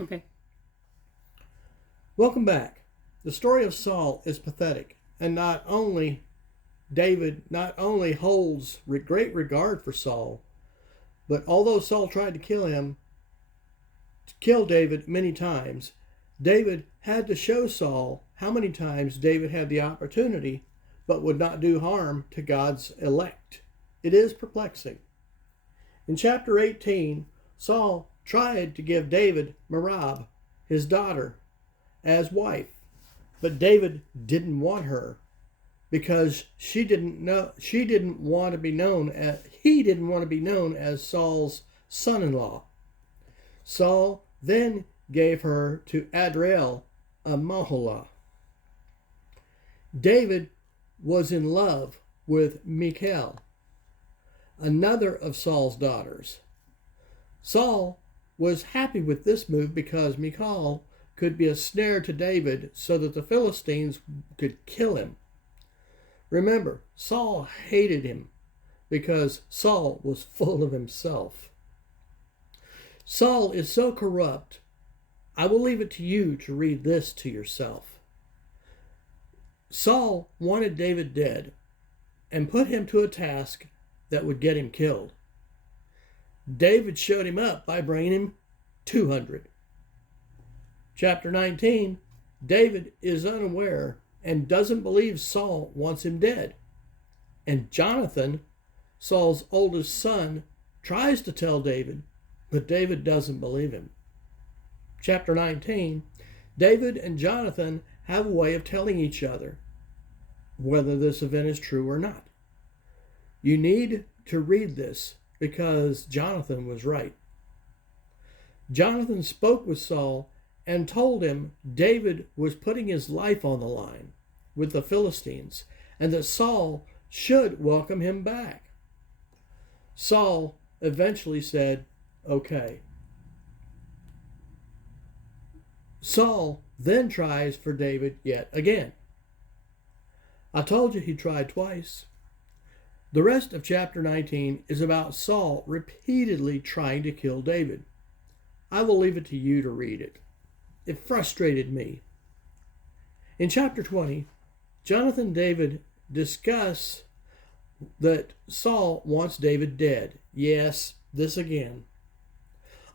Okay. Welcome back. The story of Saul is pathetic, and David not only holds great regard for Saul, but although Saul tried to kill David many times, David had to show Saul how many times David had the opportunity but would not do harm to God's elect. It is perplexing. In chapter 18, Saul tried to give David Merab, his daughter, as wife, but David didn't want her because he didn't want to be known as Saul's son-in-law. Saul then gave her to Adriel, a Maholah. David was in love with Michal, another of Saul's daughters. Saul was happy with this move because Michal could be a snare to David so that the Philistines could kill him. Remember, Saul hated him because Saul was full of himself. Saul is so corrupt, I will leave it to you to read this to yourself. Saul wanted David dead and put him to a task that would get him killed. David showed him up by bringing him 200. Chapter 19, David is unaware and doesn't believe Saul wants him dead. And Jonathan, Saul's oldest son, tries to tell David, but David doesn't believe him. Chapter 19, David and Jonathan have a way of telling each other whether this event is true or not. You need to read this because Jonathan was right. Jonathan spoke with Saul and told him David was putting his life on the line with the Philistines and that Saul should welcome him back. Saul eventually said, okay. Saul then tries for David yet again. I told you he tried twice. The rest of chapter 19 is about Saul repeatedly trying to kill David. I will leave it to you to read it. It frustrated me. In chapter 20, Jonathan and David discuss that Saul wants David dead. Yes, this again.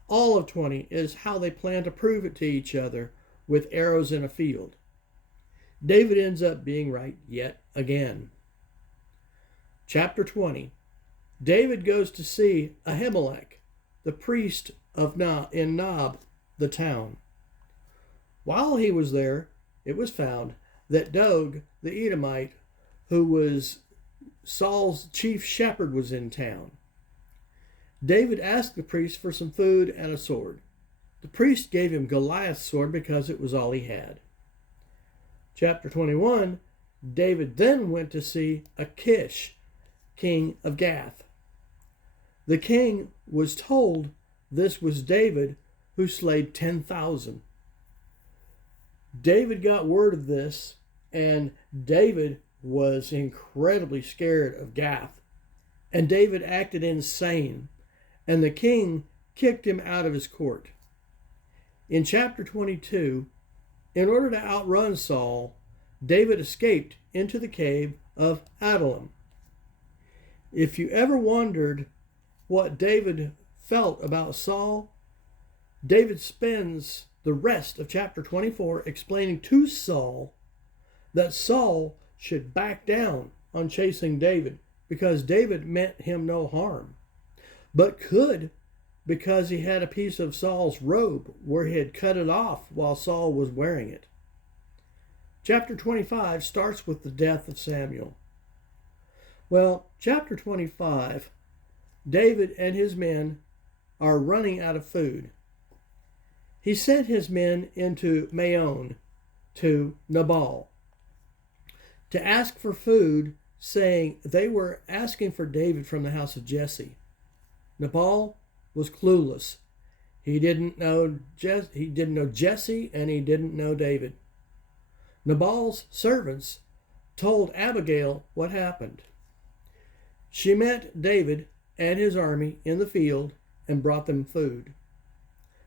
All of 20 is how they plan to prove it to each other with arrows in a field. David ends up being right yet again. Chapter 20. David goes to see Ahimelech, the priest in Nob, the town. While he was there, it was found that Doeg, the Edomite, who was Saul's chief shepherd, was in town. David asked the priest for some food and a sword. The priest gave him Goliath's sword because it was all he had. Chapter 21, David then went to see Achish, king of Gath. The king was told this was David who slayed 10,000. David got word of this, and David was incredibly scared of Gath. And David acted insane, and the king kicked him out of his court. In chapter 22, in order to outrun Saul, David escaped into the cave of Adullam. If you ever wondered what David felt about Saul, David spends the rest of chapter 24 explaining to Saul that Saul should back down on chasing David because David meant him no harm, but could because he had a piece of Saul's robe where he had cut it off while Saul was wearing it. Chapter 25 starts with the death of Samuel. Well, chapter 25, David and his men are running out of food. He sent his men into Maon to Nabal to ask for food, saying they were asking for David from the house of Jesse. Nabal was clueless. He didn't know Jesse, and he didn't know David. Nabal's servants told Abigail what happened. She met David and his army in the field and brought them food.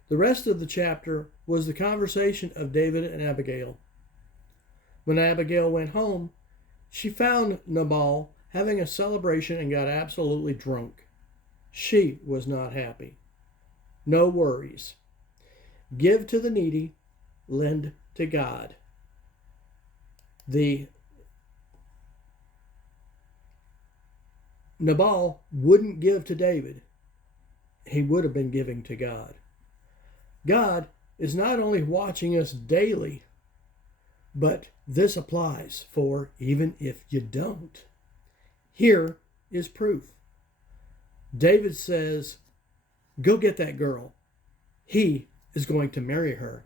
The rest of the chapter was the conversation of David and Abigail. When Abigail went home, she found Nabal having a celebration and got absolutely drunk. She was not happy. No worries. Give to the needy, lend to God. Nabal wouldn't give to David. He would have been giving to God. God is not only watching us daily, but this applies for even if you don't. Here is proof. David says, go get that girl. He is going to marry her.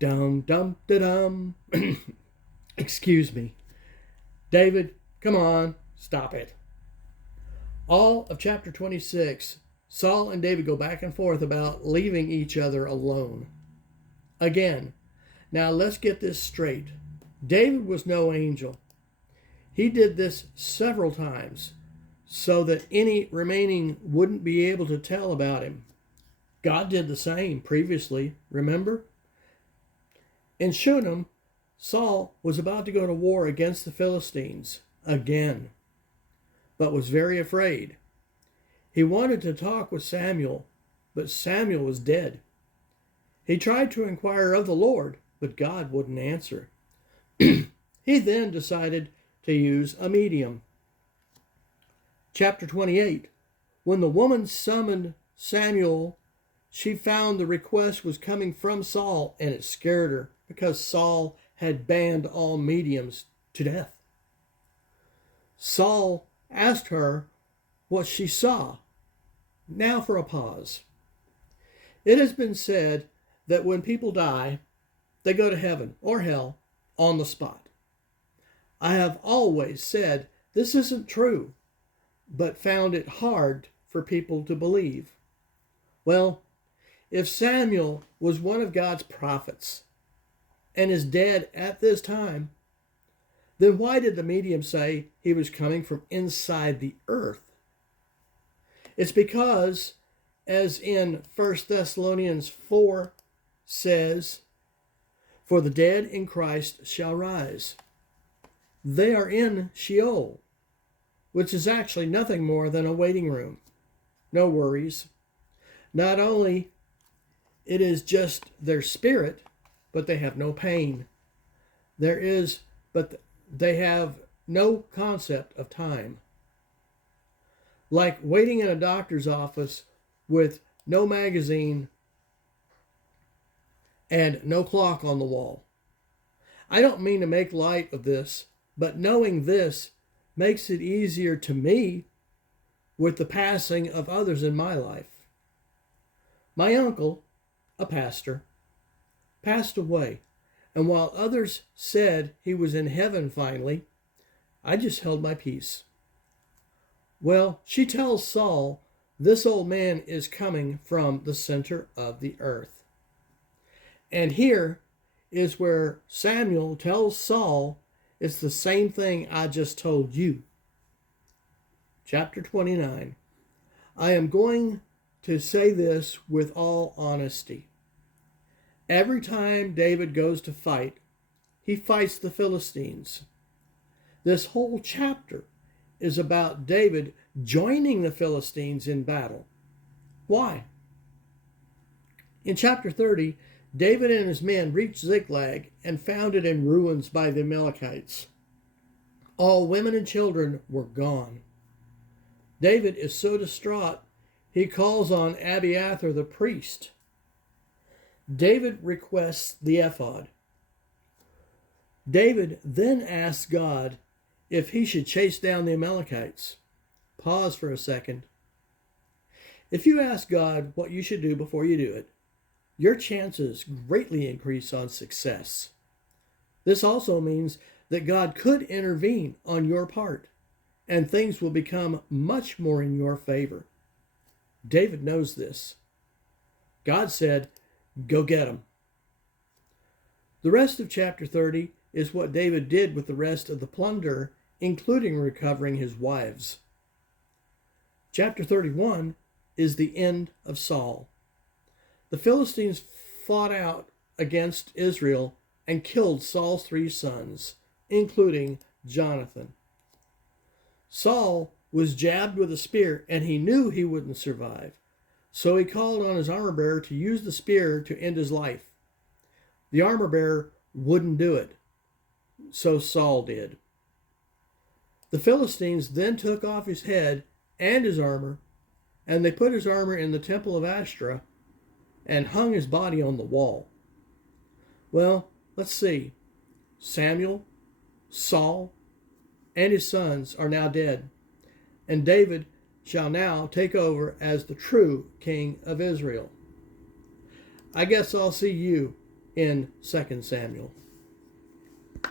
Dum, dum, da, dum. Excuse me. David, come on, stop it. All of chapter 26, Saul and David go back and forth about leaving each other alone. Again, now let's get this straight. David was no angel. He did this several times so that any remaining wouldn't be able to tell about him. God did the same previously, remember? In Shunem, Saul was about to go to war against the Philistines again, but was very afraid. He wanted to talk with Samuel, but Samuel was dead. He tried to inquire of the Lord, but God wouldn't answer. He then decided to use a medium. Chapter 28. When the woman summoned Samuel, she found the request was coming from Saul, and it scared her because Saul had banned all mediums to death. Saul asked her what she saw. Now for a pause. It has been said that when people die, they go to heaven or hell on the spot. I have always said this isn't true, but found it hard for people to believe. Well, if Samuel was one of God's prophets and is dead at this time, then why did the medium say he was coming from inside the earth? It's because, as in 1 Thessalonians 4 says, for the dead in Christ shall rise. They are in Sheol, which is actually nothing more than a waiting room. No worries. Not only it is just their spirit, but they have no pain. But they have no concept of time. Like waiting in a doctor's office with no magazine and no clock on the wall. I don't mean to make light of this, but knowing this makes it easier to me with the passing of others in my life. My uncle, a pastor, passed away, and while others said he was in heaven finally, I just held my peace. Well, she tells Saul this old man is coming from the center of the earth. And here is where Samuel tells Saul it's the same thing I just told you. Chapter 29. I am going to say this with all honesty. Every time David goes to fight, he fights the Philistines. This whole chapter is about David joining the Philistines in battle. Why? In chapter 30, David and his men reached Ziklag and found it in ruins by the Amalekites. All women and children were gone. David is so distraught, he calls on Abiathar the priest. David requests the ephod. David then asks God if he should chase down the Amalekites. Pause for a second. If you ask God what you should do before you do it, your chances greatly increase on success. This also means that God could intervene on your part, and things will become much more in your favor. David knows this. God said, go get them. The rest of chapter 30 is what David did with the rest of the plunder, including recovering his wives. Chapter 31 is the end of Saul. The Philistines fought out against Israel and killed Saul's 3 sons, including Jonathan. Saul was jabbed with a spear, and he knew he wouldn't survive. So he called on his armor bearer to use the spear to end his life. The armor bearer wouldn't do it, so Saul did. The Philistines then took off his head and his armor, and they put his armor in the temple of Ashtoreth and hung his body on the wall. Well, let's see. Samuel, Saul, and his sons are now dead, and David shall now take over as the true king of Israel. I guess I'll see you in 2 Samuel.